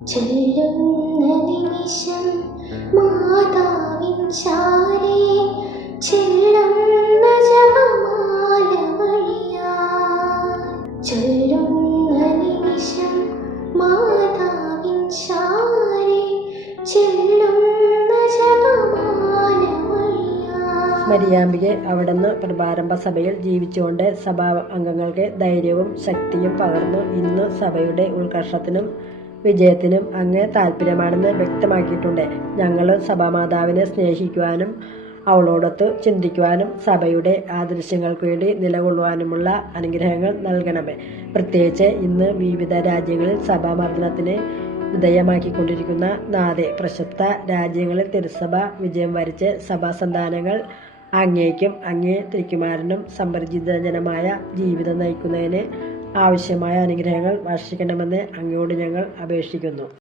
ചൊല്ലുന്ന നിമിഷം മാതാവിൻ ചാരേ ചെല്ലുന്ന ജപമാല വഴിയാൽ. ചൊല്ലുന്ന നിമിഷം മാതാവിൻ ചാരേ ചെല്ലുന്ന ജപമാല വഴിയാൽ. മരിയാമ്പികെ അവിടുന്ന് പ്രാരംഭ സഭയിൽ ജീവിച്ചുകൊണ്ട് സഭാ അംഗങ്ങൾക്ക് ധൈര്യവും ശക്തിയും പകർന്നു. ഇന്ന് സഭയുടെ ഉത്കർഷത്തിനും വിജയത്തിനും അങ്ങ് താല്പര്യമാണെന്ന് വ്യക്തമാക്കിയിട്ടുണ്ട്. ഞങ്ങൾ സഭാമാതാവിനെ സ്നേഹിക്കുവാനും അവളോടൊത്ത് ചിന്തിക്കുവാനും സഭയുടെ ആദർശങ്ങൾക്ക് വേണ്ടി നിലകൊള്ളുവാനുമുള്ള അനുഗ്രഹങ്ങൾ നൽകണമേ. പ്രത്യേകിച്ച് ഇന്ന് വിവിധ രാജ്യങ്ങളിൽ സഭാമർദ്ദനത്തിന് വിധേയമാക്കിക്കൊണ്ടിരിക്കുന്ന നാഥേ, പ്രശസ്ത രാജ്യങ്ങളിൽ തിരുസഭ വിജയം വരിച്ച് സഭാസന്താനങ്ങൾ അങ്ങേക്കും അങ്ങേ തിരുക്കുമാരനും സംപരിചിതജനമായ ജീവിതം നയിക്കുന്നതിന് ആവശ്യമായ അനുഗ്രഹങ്ങൾ വർഷിക്കണമെന്ന് അങ്ങയോട് ഞങ്ങൾ അപേക്ഷിക്കുന്നു.